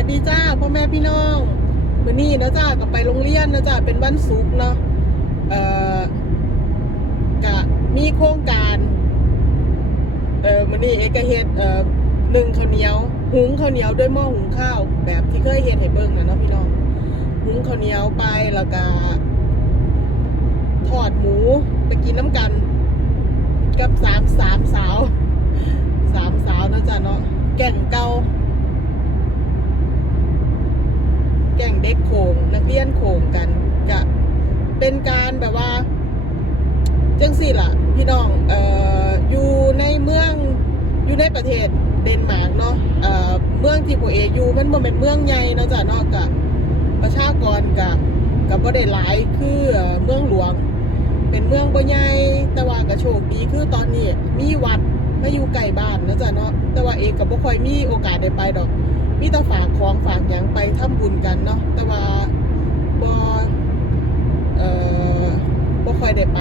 วัสดีจ้าพ่อแม่พี่น้องวันนี้นะจ้าก็ไปโรงเรียนนะจ้าเป็นวันศุกร์เนาะเอ่อกะมีโครงการเอ่อวันนี้เอกเฮ็ดเอ่อหนึ่งข้าวเหนียว หุงข้าวเหนียวด้วยหม้อหุงข้าว แบบที่เคยเฮ็ดให้เบิ่งนะเนาะพี่น้องหุงข้าวเหนียวไปแล้วก็ทอดหมูไปกินน้ำกัน กับสามสามสาวสามสาวนะจ๊ะเนาะแก่งเก่า แก่งเด็กโขงนักเรียนโขงกันจะเป็น การแบบว่าจังสี่ล่ะ พี่น้องเอ่ออยู่ในเมืองอยู่ในประเทศเดนมาร์กเนาะเอ่อเมืองที่พวกเออยู่มันบ่เป็นเมืองใหญ่เนาะจ้ะเนาะกับประชากรกับกับบ่ได้หลายคือเอเมืองหลวง เป็นเมืองบ่ใหญ่แต่ว่าก็โชคดีคือตอนนี้มีวัดมาอยู่ใกล้บ้านเนาะจ้ะเนาะแต่ว่าเอกก็บ่ค่อยมีโอกาสได้ไปดอกมีแต่ฝากของฝากหยังไปทำบุญกันเนาะแต่ว่าบ่เอ่อบ่ค่อยได้ไป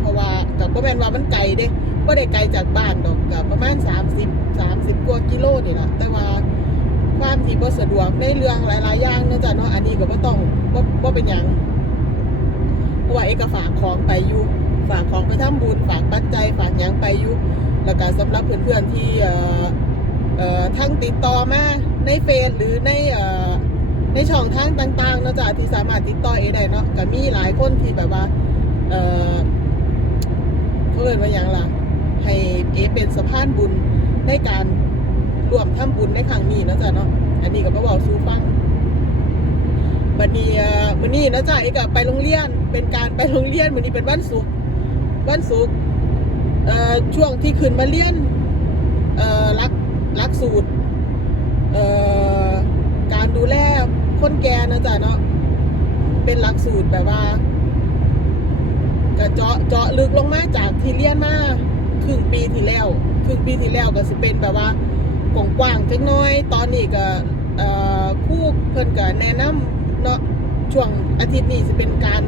เพราะว่ากับบ่แม่นว่ามันไกลเด้บ่ได้ไกลจากบ้านดอกกับประมาณ 30 30กว่ากิโลนี่ล่ะแต่ว่าความที่บ่สะดวกในเรื่องหลายๆอย่างเนาะจ้ะเนาะอันนี้ก็บ่ต้องบ่บ่เป็นหยังเพราะว่าเอกก็ฝากของไปอยู่ฝากของไปทำบุญฝากปัจจัยฝากหยังไปอยู่แล้วก็สำหรับเพื่อนๆที่เอ่อเอ่อทั้งติดต่อมาในเฟซหรือในเอ่อในช่องทางต่างๆเนาะจ้ะที่สามารถติดต่อเอได้เนาะก็มีหลายคนที่แบบว่าเอ่อ เขาเอ่ยว่าอย่างล่ะให้เอเป็นสะพานบุญในการรวมทำบุญในครั้งนี้นะจ้ะเนาะอันนี้ก็มาบอกสู่ฟังบัดนี้เอ่อมื้อนี้นะจ้ะเอก็ไปโรงเรียนเป็นการไปโรงเรียนมื้อนี้เป็นวันศุกร์วันศุกร์เอ่อช่วงที่ขึ้นมาเรียนเออรักรักสูตรเอ่อการดูแลคนแก่นะจ๊ะเนาะเป็นหลักสูตรแบบว่า ก็เจาะเจาะลึกลงมาจากที่เรียนมาครึ่งปีที่แล้วครึ่งปีที่แล้วก็สิเป็นแบบว่ากว้างๆจักน้อย ตอนนี้ก็คู่เพิ่นก็แนะนำเนาะช่วงอาทิตย์นี้สิเป็นการ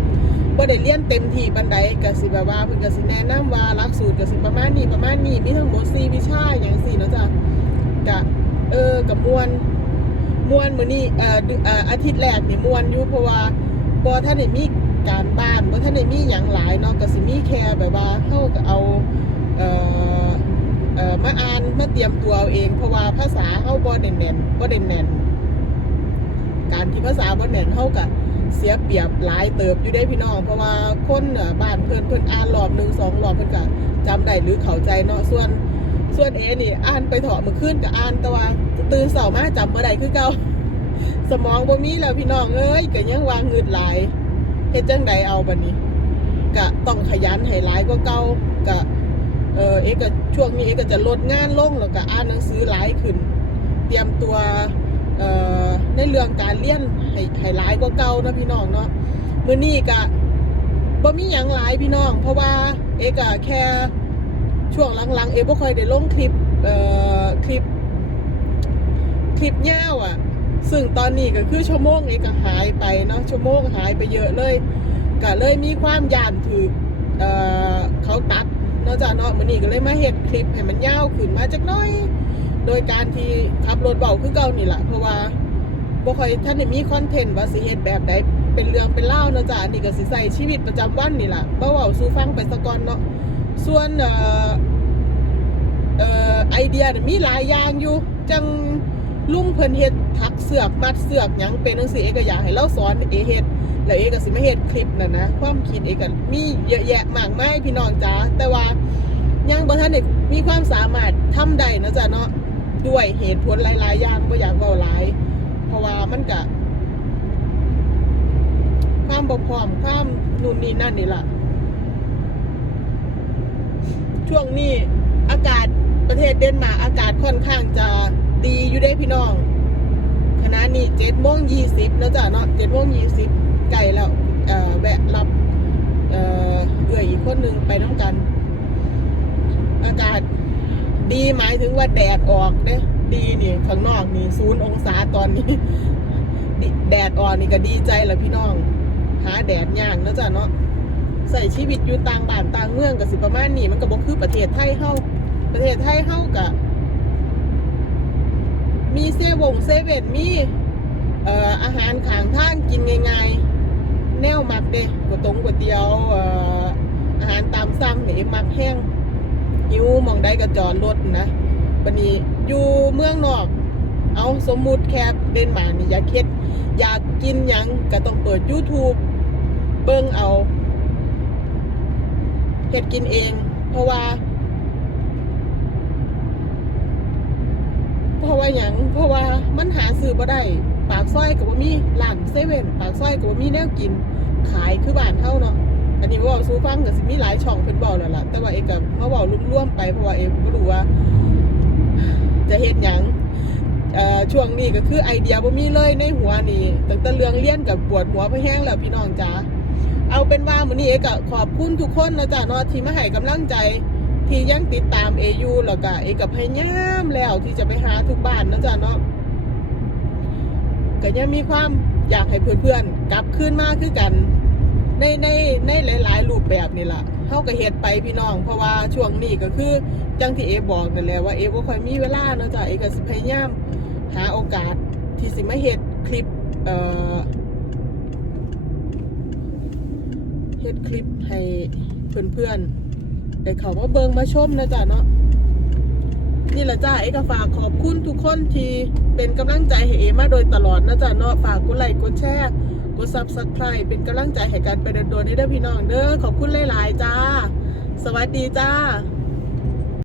บ่ได้เรียนเต็มที่บันไดก็สิแบบว่าเพิ่นก็สิแนะนำว่าหลักสูตรก็สิประมาณนี้ประมาณนี้มีทั้งหมด4วิชาอย่างสี่เนาะจ้ะกะเออกับมวนมวนมือนี้เอ่ออนเอ่อาทิตย์แรกนี่มวนอยู่เพราะว่าบ่ท่านได้มี การบ้านบ่ท่านได้มีหยังหลายเนาะก็สิมีแค่แบบว่าเฮาก็เอาเอ่อเอ่อมาอ่านมาเตรียมตัวเอาเองเพราะว่าภาษาเฮาบ่ได้แน่นบ่ได้แน่นการที่ภาษาบ่แน่นเฮาก็เสียเปรียบหลายเติบอยู่ได้พี่น้อง เพราะว่าคนอ่อบ้านเพิ่นเพิ่นอ่านรอบหนึ่งสองรอบเพิ่นก็จำได้หรือเข้าใจเนาะส่วนส่วนเอนี่อ่านไปเถอะมือขึ้นกับอ่านต่ว่าตื่นเสาร์มาจำเมื่อใดคือเก่าสมองบ่มีแล้วพี่น้องเอ้ยก็ยังวางเงินหลาย เฮ็ดจังใดเอาบัดนี้กะต้องขยันให้หลายกว่าเก่ากะเออเอกก็ช่วงนี้เอกก็จะลดงานลงแล้วก็อ่านหนังสือหลายขึ้น เตรียมตัวเอ่อในเรื่องการเรียนให้ให้หลายกว่าเก่านะพี่น้องเนาะมื้อนี้กะบ่มีหยังหลายพี่น้อง เพราะว่าเอกก็แค่ช่วงหลังๆ เอบ่ค่อยได้ลงคลิปเอ่อคลิปคลิปยาวอะ ซึ่งตอนนี้ก็คือชั่วโมงเอกก็หายไปเนาะชั่วโมงหายไปเยอะเลยก็เลยมีความยานถือเอ่อเขาตัดเนาะจ้ะเนาะมื้อนี้ก็เลยมาเฮ็ดคลิปให้มันยาวขึ้นมาจักน้อย โดยการที่ขับรถเบาคือเก่านี่แหละเพราะว่าบ่ค่อยท่านได้มีคอนเทนต์ว่าสิเฮ็ดแบบใดเป็นเรื่องเป็นเล่าเนาะจ้ะอันนี้ก็สิใส่ชีวิตประจำวันนี่แหละเบาเว้าสู่ฟังไปซะก่อนเนาะส่วนเอ่อเอ่อไอเดียมีหลายอย่างอยู่จัง ลุงเพิ่นเฮ็ดทักเสือกมัดเสือกหยังเป็นจังซี่เอก็อยากให้เราสอนเอเฮ็ดแล้วเอกก็สิมาเฮ็ดคลิปนั่นนะ ความคิดเอกก็มีเยอะแยะมากมายพี่น้องจ๋าแต่ว่ายังบ่ทันได้มีความสามารถทำได้นะจ๊ะเนาะด้วยเหตุผลหลายๆอย่างบ่อยากเว้าหลาย เพราะว่ามันก็ความบ่พร้อมความนู่นนี่นั่นนี่ล่ะช่วงนี้อากาศประเทศเดนมาร์กอากาศค่อนข้างจะ ดีอยู่ได้พี่น้องขณะนี้เจ็ดโมงยี่สิบนะจ๊ะเนาะเจ็ดโมงยี่สิบไก่แล้วเอ่อแวะรับเอ่อเอื่อยอีกคนหนึ่งไปน้ำกัน อากาศดีหมายถึงว่าแดดออกเด้ดีนี่ข้างนอกนี่ศูนย์องศาตอนนี้ แดดออกนี่ก็ดีใจแล้วพี่น้อง หาแดดยากนะจ๊ะเนาะใส่ชีวิตอยู่ต่างบ้านต่างเมืองกับสิประมาณนี้มันก็บ่คือประเทศไทยเฮาประเทศไทยเฮากะ มีเซวงเซเว่นมีเอ่ออาหารขางทางกินง่ายๆแนวมักเด้ก๋วยตงก๋วยเตี๋ยวเอ่ออาหารตามสั่งนี่มักแห้งหิวมองได้ก็จอดรถนะบันี้อยู่เมืองนอก เอาสมมุติแค่เดนมาร์กนี่อยากเฮ็ด อยากกินยังก็ต้องเปิด YouTube เบิ่งเอาเฮ็ดกินเอง เพราะว่า เพราะว่า หยังเพราะว่ามันหาซื้อบ่ได้ปากซอยก็บ่มีร้านเซเว่นปากซอยก็บ่มีแนวกิน ขายคือบ้านเฮาเนาะอันนี้เว่าสู้ฟังก็สิมีหลายช่องเพิ่นเว้าแล้วล่ะแต่ว่าเอกก็เฮาเว้ารวมๆไปเพราะว่าเอกบ่รู้ว่า จะเฮ็ดหยังช่วงนี้ก็คือไอเดียบ่มีเลยในหัวนี่ตั้งแต่เรื่องเรียนกับปวดหัวไปแห้งแล้วพี่น้องจ๋าเอาเป็นว่ามื้อนี้เอกขอบคุณทุกคนนะจ๊ะเนาะที่มาให้กำลังใจ ที่ยังติดตาม AU แล้วก็เอกก็พยายามแล้วที่จะไปหาทุกบ้านนะจ๊ะเนาะก็ยังมีความอยากให้เพื่อนๆกลับคืนมาคือกัน ในในในหลาย ๆ รูปแบบนี่แหละเฮาก็เฮ็ดไปพี่น้อง เพราะว่าช่วงนี้ก็คือจังที่เอบอกนั่นแหละว่าเอบ่ค่อยมีเวลาเนาะจ๊ะเอก็สิพยายามหาโอกาสที่สิมาเฮ็ดคลิปเอ่อเฮ็ดคลิปให้เพื่อนๆ เด้เขามาเบิงมาชมนะจ๊ะเนาะนี่แหละจ้าเอกฝากขอบคุณทุกคนที่เป็นกำลังใจให้เอมาโดยตลอดนะจ๊ะเนาะฝากกดไลค์กดแชร์กดซับสไครป์เป็นกำลังใจให้กันไปเดินตัวนี้เด้อพี่น้องเด้อขอบคุณหลายๆจ้า สวัสดีจ้า